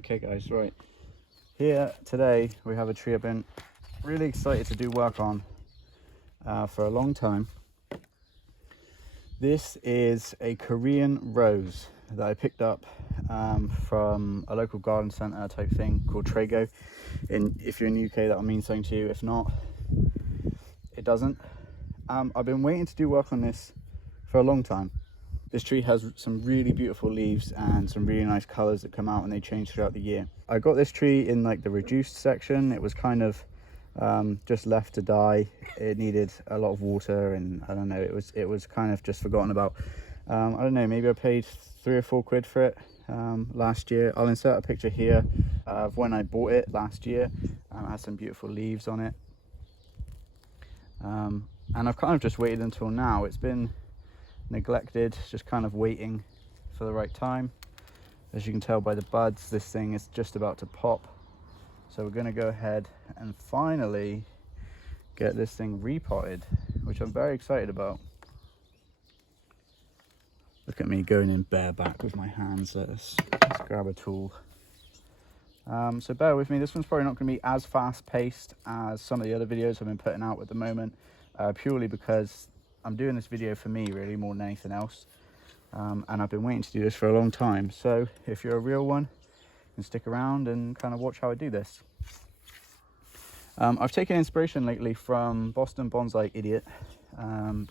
Okay guys, right. Here today we have a tree I've been really excited to do work on for a long time. This is a Korean rose that I picked up from a local garden centre type thing called Trago. If you're in the UK, that'll mean something to you. If not, it doesn't. I've been waiting to do work on this for a long time. This tree has some really beautiful leaves and some really nice colours that come out and they change throughout the year. I got this tree in like the reduced section. It was kind of just left to die. It needed a lot of water and I don't know, it was kind of just forgotten about. I don't know, maybe I paid £3 or £4 for it last year. I'll insert a picture here of when I bought it last year. It has some beautiful leaves on it. And I've kind of just waited until now. It's been neglected, just kind of waiting for the right time. As you can tell by the buds, this thing is just about to pop. So we're going to go ahead and finally get this thing repotted, which I'm very excited about. Look at me going in bareback with my hands. Let's grab a tool. So bear with me, this one's probably not going to be as fast paced as some of the other videos I've been putting out at the moment, purely because I'm doing this video for me really more than anything else. And I've been waiting to do this for a long time. So if you're a real one, you can stick around and kind of watch how I do this. I've taken inspiration lately from Boston Bonsai idiot,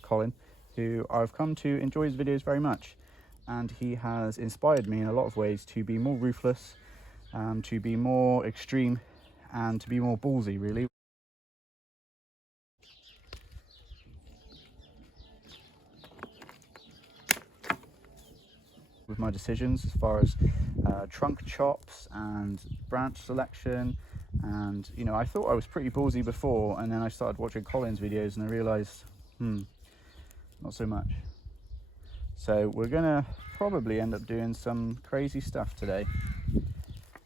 Colin, who I've come to enjoy his videos very much. And he has inspired me in a lot of ways to be more ruthless, to be more extreme, and to be more ballsy really. With my decisions as far as trunk chops and branch selection, and you know, I thought I was pretty ballsy before, and then I started watching Colin's videos and I realized not so much. So we're gonna probably end up doing some crazy stuff today.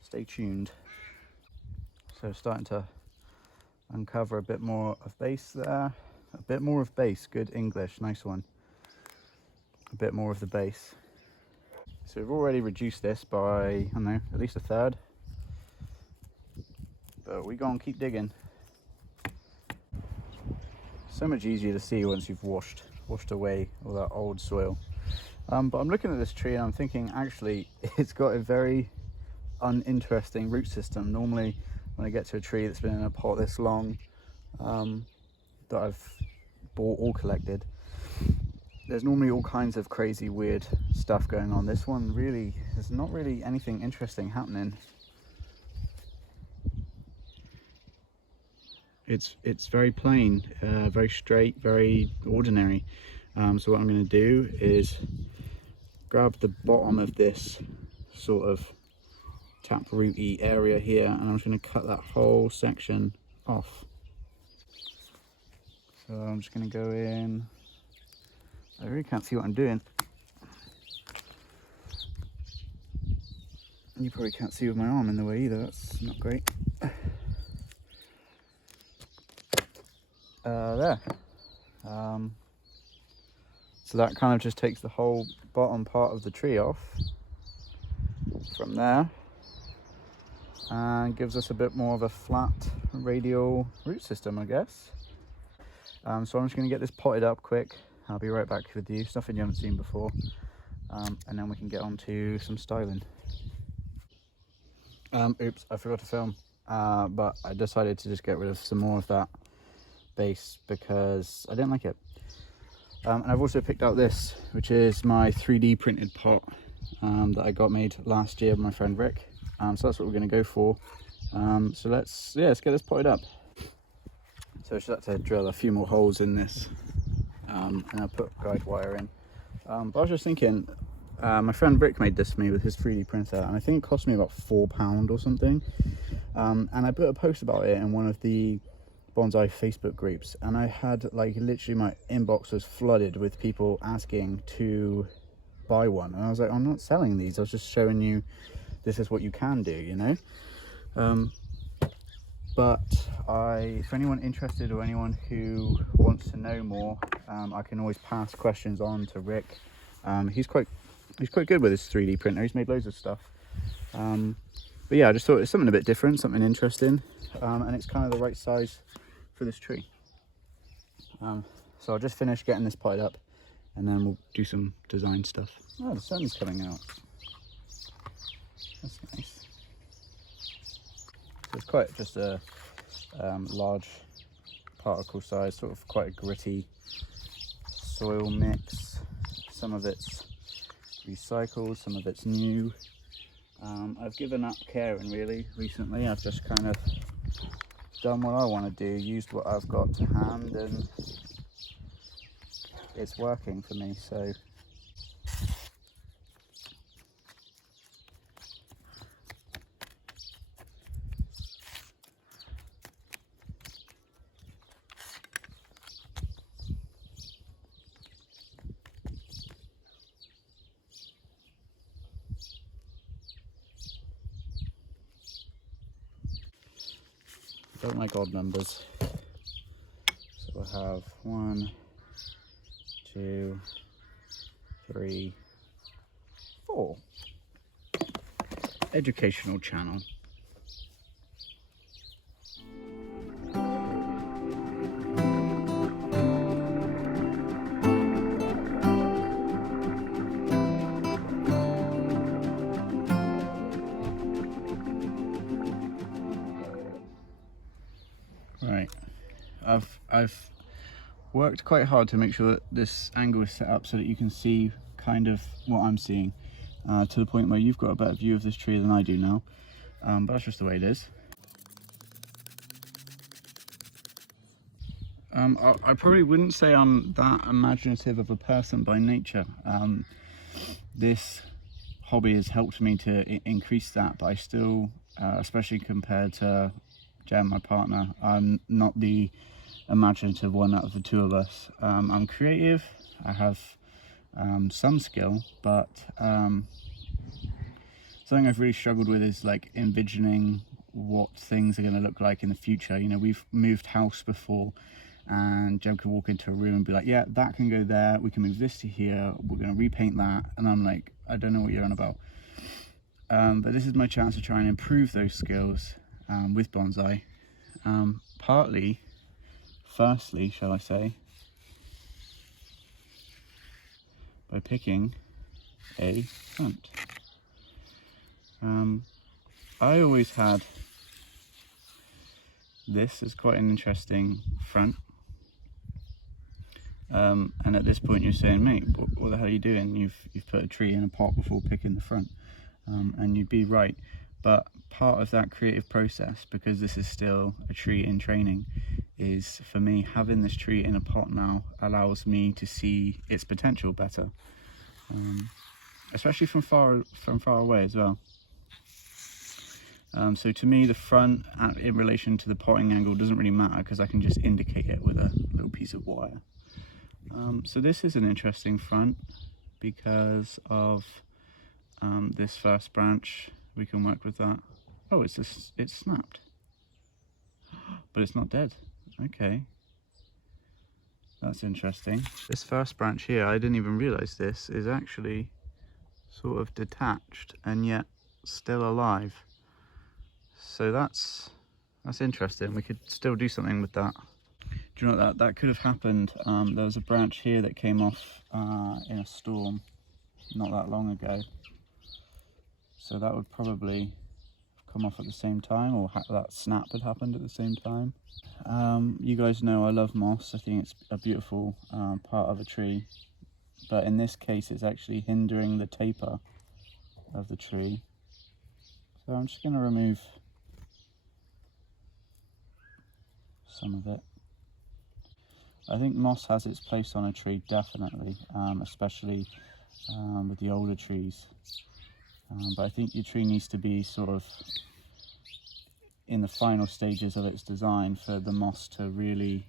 Stay tuned. So starting to uncover a bit more of base there, a bit more of base, good English, nice one, a bit more of the base. So we've already reduced this by, I don't know, at least a third. But we go and keep digging. So much easier to see once you've washed away all that old soil. But I'm looking at this tree and I'm thinking, actually, it's got a very uninteresting root system. Normally, when I get to a tree that's been in a pot this long, that I've bought or collected, there's normally all kinds of crazy weird stuff going on. This one really, there's not really anything interesting happening. It's very plain, very straight, very ordinary. So what I'm going to do is grab the bottom of this sort of taprooty area here, and I'm just going to cut that whole section off. So I'm just going to go in. I really can't see what I'm doing. You probably can't see with my arm in the way either, that's not great. There. So that kind of just takes the whole bottom part of the tree off from there and gives us a bit more of a flat radial root system, I guess. So I'm just going to get this potted up quick. I'll be right back with you, something you haven't seen before, and then we can get on to some styling. Oops, I forgot to film, but I decided to just get rid of some more of that base because I didn't like it. And I've also picked out this, which is my 3D printed pot that I got made last year by my friend Rick. So that's what we're going to go for. So let's get this potted up. So I just had to drill a few more holes in this. And I'll put guide wire in. But I was just thinking, my friend Rick made this for me with his 3D printer, and I think it cost me about £4 or something. And I put a post about it in one of the bonsai Facebook groups, and I had like literally my inbox was flooded with people asking to buy one, and I was like, I'm not selling these, I was just showing you this is what you can do, you know. But for anyone interested or anyone who wants to know more, I can always pass questions on to Rick. He's quite good with his 3D printer. He's made loads of stuff. But But yeah, I just thought it's something a bit different, something interesting, and it's kind of the right size for this tree. So I'll just finish getting this potted up, and then we'll do some design stuff. Oh, the sun's coming out. That's nice. So it's quite just a large particle size, sort of quite a gritty soil mix. Some of it's recycled, some of it's new. I've given up caring really recently. I've just kind of done what I want to do, used what I've got to hand, and it's working for me. So I don't like odd numbers. So I have 1, 2, 3, 4. Educational channel. Right, I've worked quite hard to make sure that this angle is set up so that you can see kind of what I'm seeing, to the point where you've got a better view of this tree than I do now, but that's just the way it is. I probably wouldn't say I'm that imaginative of a person by nature. This hobby has helped me to increase that, but I still, especially compared to Jen, my partner, I'm not the imaginative one out of the two of us. I'm creative, I have some skill, but something I've really struggled with is like envisioning what things are going to look like in the future. You know, we've moved house before, and Jen could walk into a room and be like, yeah, that can go there, we can move this to here, we're going to repaint that, and I'm like, I don't know what you're on about. But this is my chance to try and improve those skills with bonsai, firstly, shall I say, by picking a front. I always had this as quite an interesting front, and at this point you're saying, mate, what the hell are you doing? You've put a tree in a pot before picking the front, and you'd be right. But part of that creative process, because this is still a tree in training, is for me having this tree in a pot now allows me to see its potential better, especially from far away as well. So to me, the front in relation to the potting angle doesn't really matter, because I can just indicate it with a little piece of wire. So this is an interesting front because of this first branch. We can work with that. Oh, it's snapped, but it's not dead. Okay, that's interesting. This first branch here, I didn't even realize this, is actually sort of detached and yet still alive. So that's interesting. We could still do something with that. Do you know what, that could have happened? There was a branch here that came off in a storm not that long ago. So that would probably have come off at the same time, or that snap had happened at the same time. You guys know I love moss. I think it's a beautiful part of a tree. But in this case, it's actually hindering the taper of the tree. So I'm just going to remove some of it. I think moss has its place on a tree, definitely, especially with the older trees. But I think your tree needs to be sort of in the final stages of its design for the moss to really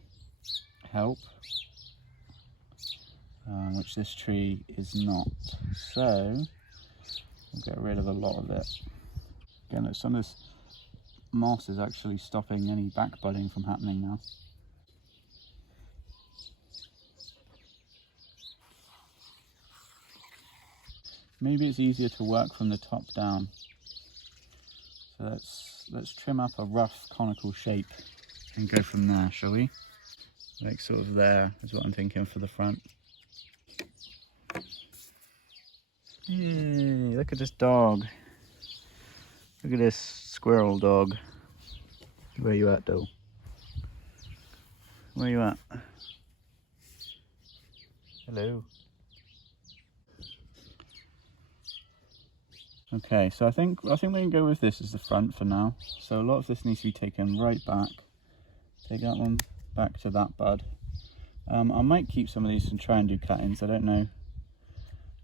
help, which this tree is not. So we'll get rid of a lot of it. Again, some of this moss is actually stopping any back budding from happening now. Maybe it's easier to work from the top down. So So let's trim up a rough conical shape and go from there, shall we? Like sort of there is what I'm thinking for the front. Yay, look at this dog. Look at this squirrel dog. Where you at, though? Where you at? Hello. Okay, so I think we can go with this as the front for now. So a lot of this needs to be taken right back. Take that one back to that bud. I might keep some of these and try and do cuttings. I don't know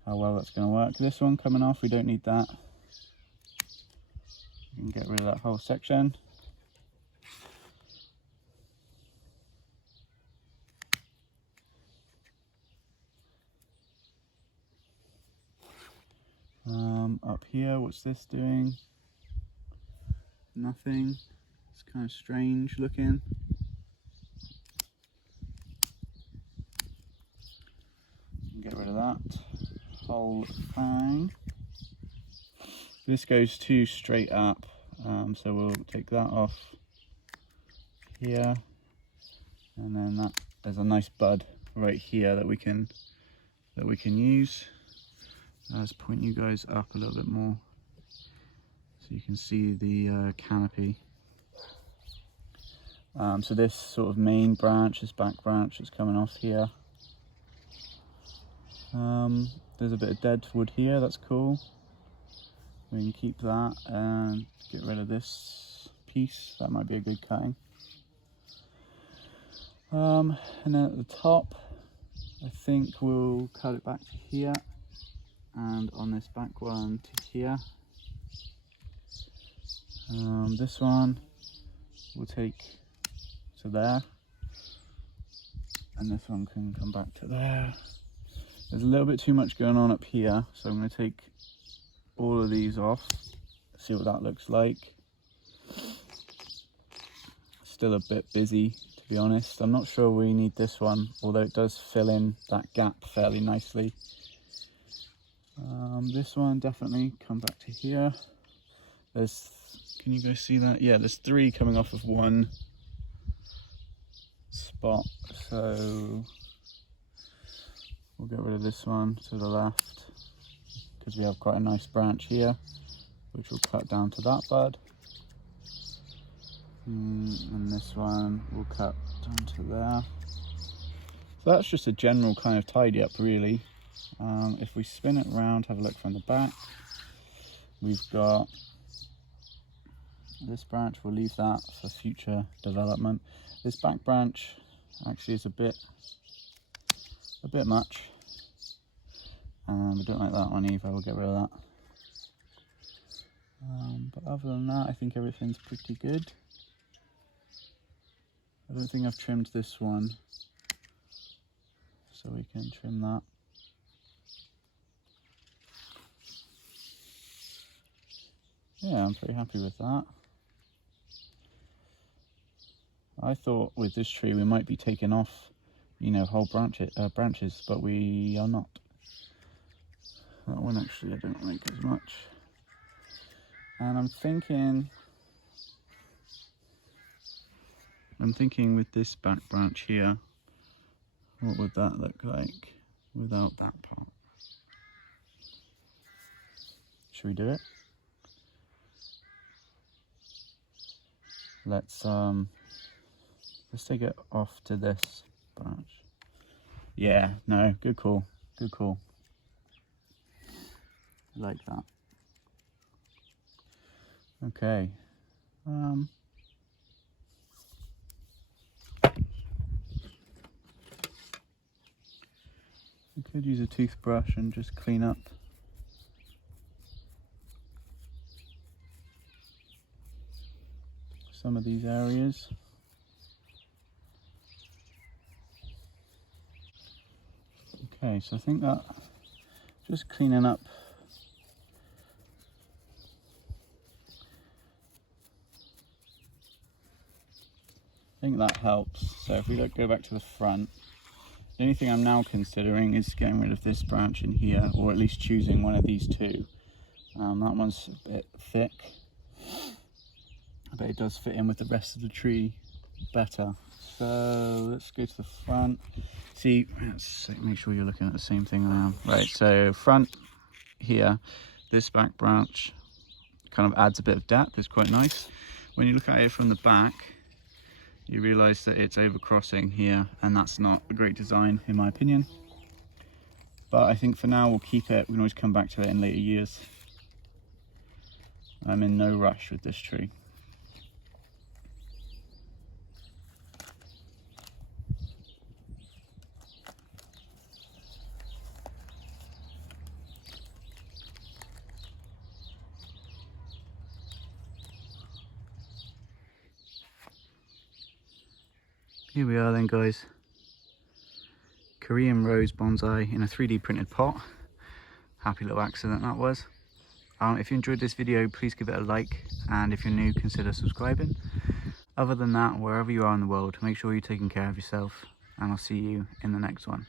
how well that's going to work. This one coming off, we don't need that. We can get rid of that whole section. Up here, what's this doing? Nothing. It's kind of strange looking. Get rid of that whole thing. This goes too straight up, so we'll take that off here, and then there's a nice bud right here that we can use. Let's point you guys up a little bit more so you can see the canopy. So this sort of main branch, this back branch is coming off here. There's a bit of dead wood here, that's cool. We can keep that and get rid of this piece. That might be a good cutting. And then at the top, I think we'll cut it back to here, and on this back one to here. This one we'll take to there, and this one can come back to there. There's a little bit too much going on up here, so I'm going to take all of these off, see what that looks like. Still a bit busy, to be honest. I'm not sure we need this one, although it does fill in that gap fairly nicely. This one definitely come back to here. Can you guys see that? Yeah, there's 3 coming off of one spot, so we'll get rid of this one to the left because we have quite a nice branch here, which will cut down to that bud. And this one will cut down to there. So that's just a general kind of tidy up, really. If we spin it around, have a look from the back, we've got this branch. We'll leave that for future development. This back branch actually is a bit much, and we don't like that one either. We'll get rid of that. But other than that, I think everything's pretty good. I don't think I've trimmed this one, so we can trim that. Yeah, I'm pretty happy with that. I thought with this tree we might be taking off, you know, whole branches, but we are not. That one actually I don't like as much. And I'm thinking with this back branch here, what would that look like without that part? Should we do it? Let's take it off to this branch. Yeah, no, good call, good call. I like that. Okay. We could use a toothbrush and just clean up some of these areas. Okay, so I think that just cleaning up I think that helps. So if we go back to the front, the only thing I'm now considering is getting rid of this branch in here, or at least choosing one of these two. That one's a bit thick. but it does fit in with the rest of the tree better. So let's go to the front. See, let's make sure you're looking at the same thing I am. Right, so front here, this back branch kind of adds a bit of depth. It's quite nice. When you look at it from the back, you realize that it's overcrossing here, and that's not a great design in my opinion. But I think for now we'll keep it. We can always come back to it in later years. I'm in no rush with this tree. Here we are then, guys. Korean rose bonsai in a 3D printed pot. Happy little accident that was. If you enjoyed this video, please give it a like, and if you're new, consider subscribing. Other than that, wherever you are in the world, make sure you're taking care of yourself, and I'll see you in the next one.